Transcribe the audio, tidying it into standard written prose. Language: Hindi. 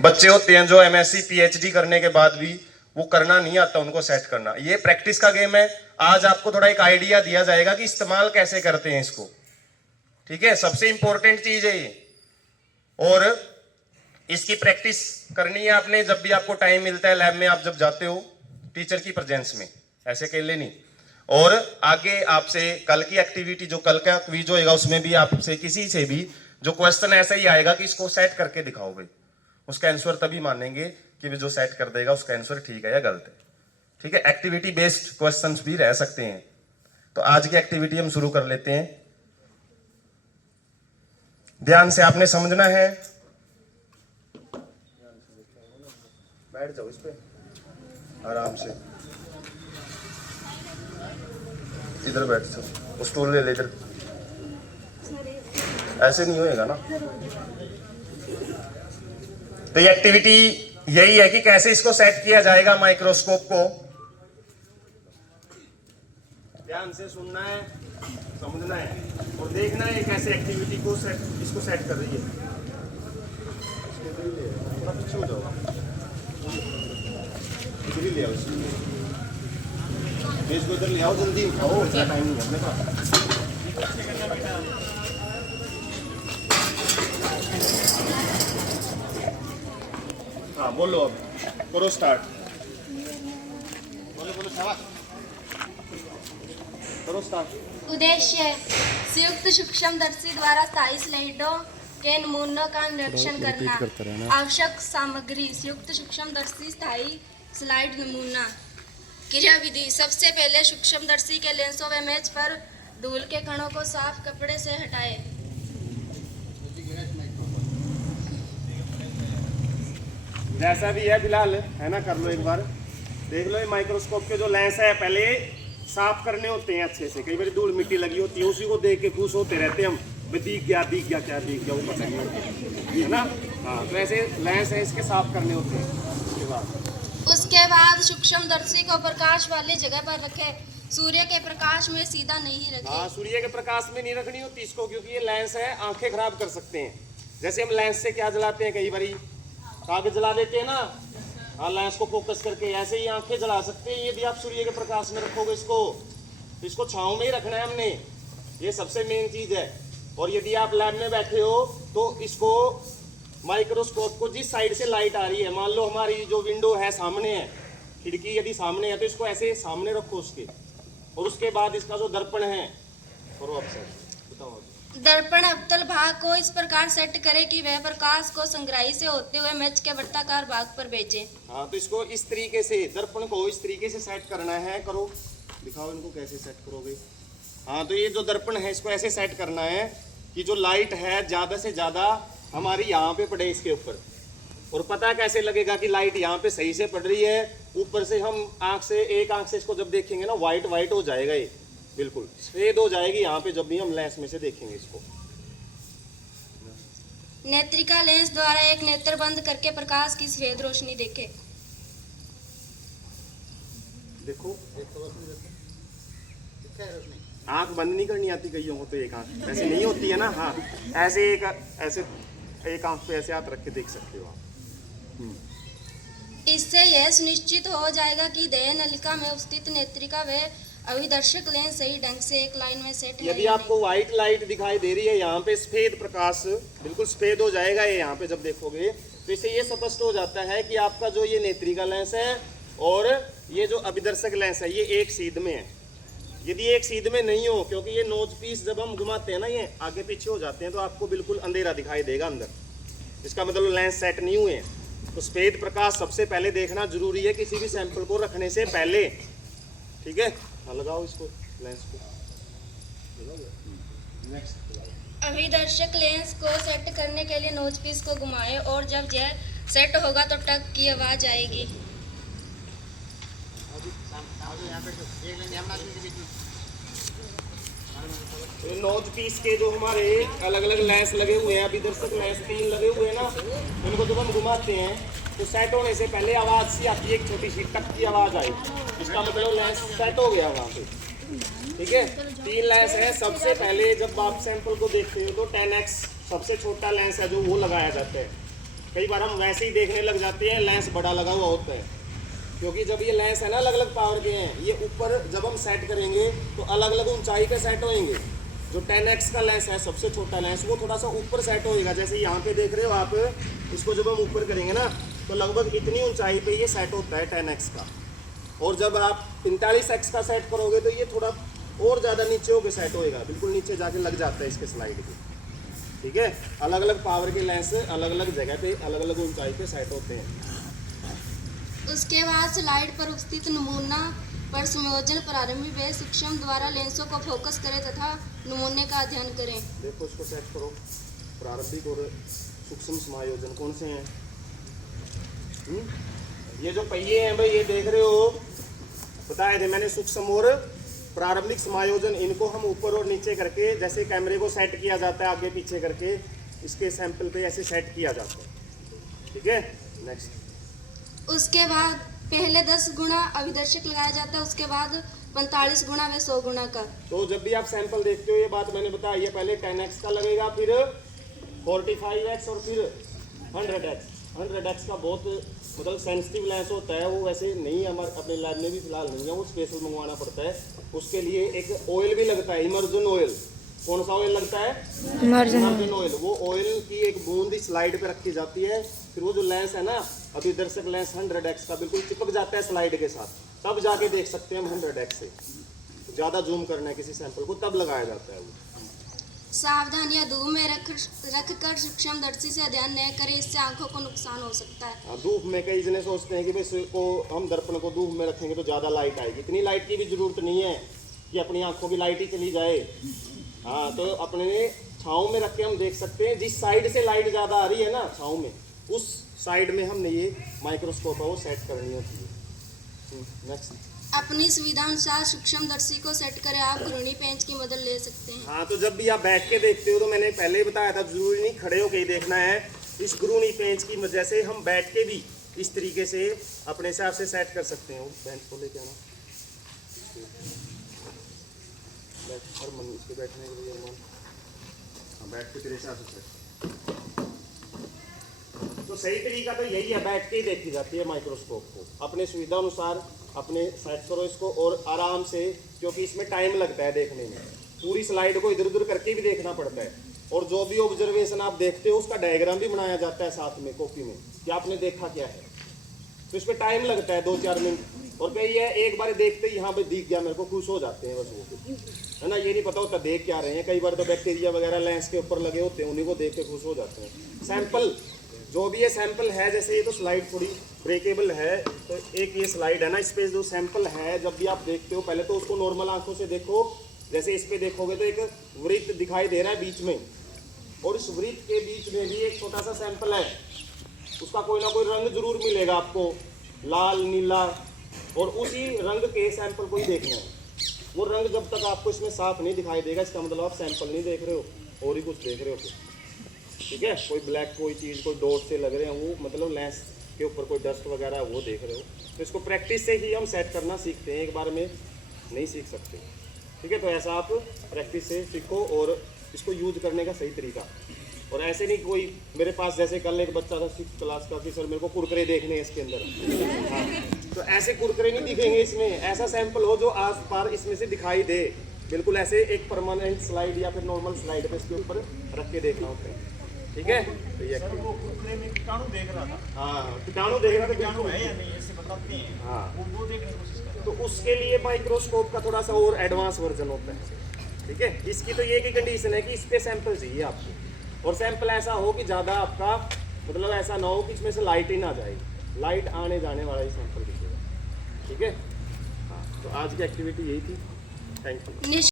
बच्चे होते हैं जो एमएससी पीएचडी करने के बाद भी वो करना नहीं आता उनको सेट करना। ये प्रैक्टिस का गेम है। आज आपको थोड़ा एक आइडिया दिया जाएगा कि इस्तेमाल कैसे करते हैं इसको, ठीक है। सबसे इंपॉर्टेंट चीज है ये, और इसकी प्रैक्टिस करनी है आपने जब भी आपको टाइम मिलता है। लैब में आप जब जाते हो टीचर की प्रेजेंस में, ऐसे अकेले नहीं। और आगे आपसे कल की एक्टिविटी, जो कल का क्विज होएगा, उसमें भी आपसे किसी से भी जो क्वेश्चन ऐसा ही आएगा कि इसको सेट करके दिखाओ भाई, उसका आंसर तभी मानेंगे कि जो सेट कर देगा उसका आंसर ठीक है या गलत है, ठीक है। एक्टिविटी बेस्ड क्वेश्चंस भी रह सकते हैं। तो आज की एक्टिविटी हम शुरू कर लेते हैं। ध्यान से आपने समझना है। बैठ जाओ इस पे आराम से, इधर बैठ जाओ, वो स्टूल ले ले इधर। ऐसे नहीं होएगा ना। तो ये एक्टिविटी यही है कि कैसे इसको सेट किया जाएगा माइक्रोस्कोप को। ध्यान से सुनना है, समझना है और देखना है कैसे एक्टिविटी को इसको सेट कर रही है। थोड़ा पीछे हो जाओ, इधर ही ले आओ, इसको इधर ले आओ, जल्दी उठाओ, इतना टाइम नहीं है अपने पास। हाँ बोलो, अब करो स्टार्ट। बोलो बोलो, शाबाश, करो स्टार्ट। उद्देश्य संयुक्त सूक्ष्मदर्शी द्वारा स्थायी स्लाइडों के नमूनों का निरीक्षण करना। आवश्यक सामग्री: संयुक्त सूक्ष्मदर्शी स्थायी स्लाइड नमूना। क्रिया विधि: सबसे पहले सूक्ष्मदर्शी के लेंसों व मेज पर धूल के कणों को साफ कपड़े से हटाएं। जैसा भी है फिलहाल, है ना, कर लो एक बार, देख लो। ये माइक्रोस्कोप के जो लेंस है पहले साफ करने होते हैं अच्छे से। कई बार धूल मिट्टी लगी होती है, उसी को देख के खुश होते रहते हैं हम, दिख गया क्या दिख गया, वो पता नहीं, है ना। हाँ, तो ऐसे लेंस है, इसके साफ करने होते हैं। उसके बाद सूक्ष्मदर्शी को प्रकाश वाली जगह पर रखें। सूर्य के प्रकाश में सीधा नहीं रखें। हाँ, सूर्य के प्रकाश में नहीं रखनी होती इसको, क्योंकि ये लेंस है, आंखें खराब कर सकते हैं। जैसे हम लेंस से क्या जलाते हैं, कई बारी कागज जला देते हैं ना, हाँ, लेंस को फोकस करके, ऐसे ही आंखें जला सकते हैं यदि आप सूर्य के प्रकाश में रखोगे इसको छांव में ही रखना है हमने, ये सबसे मेन चीज है। और यदि आप लैब में बैठे हो तो इसको माइक्रोस्कोप को जिस साइड से लाइट आ रही है, मान लो हमारी जो विंडो है सामने है, खिड़की यदि सामने है, तो इसको ऐसे सामने रखो उसके, और उसके बाद इसका जो दर्पण है, करो ऑब्जर्व, बताओ। दर्पण अवतल भाग को इस प्रकार सेट करें कि वह प्रकाश को संग्राही से होते हुए मेज के वृत्ताकार भाग पर भेजे। हाँ, तो इसको इस तरीके से, दर्पण को इस तरीके से सेट करना है। करो, दिखाओ इनको कैसे सेट करोगे। हाँ, तो ये जो दर्पण है इसको ऐसे सेट करना है कि जो लाइट है ज़्यादा से ज़्यादा हमारी यहाँ पे पड़े इसके ऊपर। और पता कैसे लगेगा कि लाइट यहाँ पे सही से पड़ रही है? ऊपर से हम आँख से, एक आँख से इसको जब देखेंगे ना, वाइट वाइट हो जाएगा, ये बिल्कुल सफेद हो जाएगी यहाँ पे जब भी हम लेंस में से देखेंगे इसको। नेत्रिका लेंस द्वारा एक नेत्र बंद करके प्रकाश की सफेद रोशनी देखें। देखो, आंख बंद नहीं करनी आती कईयों को, तो एक आंख ऐसे नहीं होती है ना। हाँ, ऐसे एक आंख पे ऐसे हाथ रख के देख सकते हो आप। इससे यह सुनिश्चित हो जाएगा कि देह नलिका में स्थित नेत्रिका व अभिदर्शक लेंस सही ढंग से एक लाइन में सेट है। यदि आपको व्हाइट लाइट दिखाई दे रही है, यहाँ पे सफेद प्रकाश, बिल्कुल सफेद हो जाएगा ये यहाँ पे जब देखोगे, तो इससे ये स्पष्ट हो जाता है कि आपका जो ये नेत्रिका लेंस है और ये जो अभिदर्शक लेंस है, ये एक सीध में है। यदि एक सीध में नहीं हो, क्योंकि ये नोज पीस जब हम घुमाते हैं ना, ये आगे पीछे हो जाते हैं, तो आपको बिल्कुल अंधेरा दिखाई देगा अंदर, इसका मतलब लेंस सेट नहीं हुए। तो सफेद प्रकाश सबसे पहले देखना जरूरी है किसी भी सैंपल को रखने से पहले, ठीक है। हाँ, लगाओ इसको, लेंस को। अभिदर्शक लेंस को सेट करने के लिए नोज पीस को घुमाएं और जब यह सेट होगा तो टक की आवाज आएगी। नोज पीस के जो हमारे अलग अलग लेंस लगे हुए हैं, अभिदर्शक लेंस 3 लगे हुए हैं ना, उनको जब हम घुमाते हैं तो सेट होने से पहले आवाज़ सी आती है, एक छोटी सी टक की आवाज़ आई, इसका मतलब लेंस सेट हो गया वहाँ पे, ठीक है। 3 लेंस है। सबसे पहले जब आप सैंपल को देखते हो तो 10x सबसे छोटा लेंस है जो वो लगाया जाता है, कई बार हम वैसे ही देखने लग जाते हैं, लेंस बड़ा लगा हुआ होता है, क्योंकि जब ये लेंस है ना अलग अलग पावर के हैं, ये ऊपर जब हम सेट करेंगे तो अलग अलग ऊंचाई पे सेट होंगे। जो 10x का लेंस है सबसे छोटा लेंस, वो थोड़ा सा ऊपर सेट होएगा। जैसे यहाँ पे देख रहे हो आप, इसको जब हम ऊपर करेंगे ना तो लगभग इतनी ऊंचाई पे ये सेट होता है 10x का। और जब आप 45x का सेट करोगे तो ये थोड़ा और ज़्यादा नीचे होकर सेट होएगा, बिल्कुल नीचे जाके लग जाता है इसके स्लाइड के। ठीक है, अलग अलग पावर के लेंस अलग अलग जगह पे अलग अलग ऊंचाई पे सेट होते हैं। उसके बाद स्लाइड पर स्थित नमूना पर संयोजन प्रारंभिक व सूक्ष्म द्वारा लेंसों को फोकस करें तथा नमूने का अध्ययन करें। देखो इसको सेट करो, प्रारंभिक और सूक्ष्म समायोजन कौन से हैं? ये जो पहिए हैं भाई, ये देख रहे हो, बताए थे मैंने सूक्ष्म और प्रारंभिक समायोजन। इनको हम ऊपर और नीचे करके, जैसे कैमरे को सेट किया जाता है आगे पीछे करके, इसके सैंपल पे ऐसे सेट किया जाता है। ठीक है, नेक्स्ट। उसके बाद पहले 10 गुना अभिदर्शक लगाया जाता है, उसके बाद 45 गुना व 100 गुना का। तो जब भी आप सैंपल देखते हो, ये बात मैंने बताई है, पहले 10x का लगेगा, फिर 45x और फिर 100x। 100x का बहुत मतलब सेंसिटिव लेंस होता है, वो वैसे नहीं हमारे अपने लैब में भी फिलहाल नहीं है, वो स्पेशल मंगवाना पड़ता है। उसके लिए एक ऑयल भी लगता है, इमर्जन ऑयल। कौन सा ऑयल लगता है? Immersion oil. वो ऑयल की एक बूंद स्लाइड पे रखी जाती है, फिर वो जो लेंस है ना अभिदर्शक लेंस 100x का बिल्कुल चिपक जाता है स्लाइड के साथ, तब जाके देख सकते हैं हम 100x से। ज़्यादा जूम करना है किसी सैंपल को तब लगाया जाता है वो। सावधानियां धूप में रखकर सूक्ष्मदर्शी से अध्ययन न करें, इससे आंखों को नुकसान हो सकता है। धूप में कई जने सोचते हैं कि भाई को हम दर्पण को धूप में रखेंगे तो ज़्यादा लाइट आएगी। इतनी लाइट की भी जरूरत नहीं है कि अपनी आंखों की लाइट ही चली जाए। हाँ, तो अपने छाँव में रख के हम देख सकते हैं। जिस साइड से लाइट ज़्यादा आ रही है ना छाँव में, उस साइड में हमने ये माइक्रोस्कोप है वो सेट करनी होती है। नेक्स्ट। अपनी सुविधा अनुसार सूक्ष्मदर्शी को सेट करें, आप घूर्णी पेंच की मदद ले सकते हैं। हाँ, तो जब भी आप बैठ के देखते हो, तो मैंने पहले ही बताया था, जरूरी नहीं खड़े होके ही देखना है। इस घूर्णी पेंच की वजह से हम बैठ के भी इस तरीके से अपने हिसाब से सेट कर सकते हैं। बेंच को लेके आना, इसके बैठने के लिए हम बैठ के तेरे हिसाब से। तो सही तरीका तो यही है, बैठ के ही देखी जाती है माइक्रोस्कोप को। अपने सुविधा अनुसार अपने सेट करो इसको और आराम से, क्योंकि इसमें टाइम लगता है देखने में। पूरी स्लाइड को इधर उधर करके भी देखना पड़ता है, और जो भी ऑब्जर्वेशन आप देखते हो उसका डायग्राम भी बनाया जाता है साथ में कॉपी में कि आपने देखा क्या है। तो इसमें टाइम लगता है 2-4 मिनट। और कई है एक बार देखते ही यहाँ पे दिख गया मेरे को, खुश हो जाते हैं बस वो, है ना। ये नहीं पता होता देख क्या रहे हैं। कई बार तो बैक्टीरिया वगैरह लेंस के ऊपर लगे होते हैं, उन्हीं को देख के खुश हो जाते हैं। सैंपल जो भी ये सैंपल है, जैसे ये तो स्लाइड थोड़ी ब्रेकेबल है, तो एक ये स्लाइड है ना, इस पे जो सैंपल है जब भी आप देखते हो पहले तो उसको नॉर्मल आंखों से देखो। जैसे इस पे देखोगे तो एक वृत्त दिखाई दे रहा है बीच में, और इस वृत्त के बीच में भी एक छोटा सा सैंपल है। उसका कोई ना कोई रंग जरूर मिलेगा आपको, लाल, नीला, और उसी रंग के सैंपल को ही देखना है। वो रंग जब तक आपको इसमें साफ नहीं दिखाई देगा, इसका मतलब आप सैंपल नहीं देख रहे हो और ही कुछ देख रहे हो। ठीक है, कोई ब्लैक कोई चीज़ कोई डॉट से लग रहे हैं, वो मतलब लेंस के ऊपर कोई डस्ट वगैरह है वो देख रहे हो। तो इसको प्रैक्टिस से ही हम सेट करना सीखते हैं, एक बार में नहीं सीख सकते। ठीक है, तो ऐसा आप प्रैक्टिस से सीखो और इसको यूज करने का सही तरीका। और ऐसे नहीं कोई मेरे पास जैसे कल एक बच्चा था 6th क्लास का कि सर मेरे को कुरकुरे देखने हैं इसके अंदर। हाँ, तो ऐसे कुरकुरे नहीं दिखेंगे इसमें। ऐसा सैंपल हो जो आस पार इसमें से दिखाई दे, बिल्कुल ऐसे एक परमानेंट स्लाइड या फिर नॉर्मल स्लाइड पे इसके ऊपर रख के देखना होता है। ठीक है, तो ये कीटाणु देख रहा था। हाँ, कीटाणु देख रहा था, कीटाणु है या नहीं ऐसे बताते हैं। हाँ, वो देखने की कोशिश कर। तो उसके लिए माइक्रोस्कोप का थोड़ा सा और एडवांस वर्जन होता है। ठीक है, इसकी तो ये की कंडीशन है कि इस पे सैंपल चाहिए आपको, और सैंपल ऐसा हो कि ज़्यादा आपका मतलब ऐसा ना हो कि इसमें से लाइट ही ना जाए, लाइट आने जाने वाला ही सैंपल दिखेगा। ठीक है, हाँ, तो आज की एक्टिविटी यही थी। Thank you.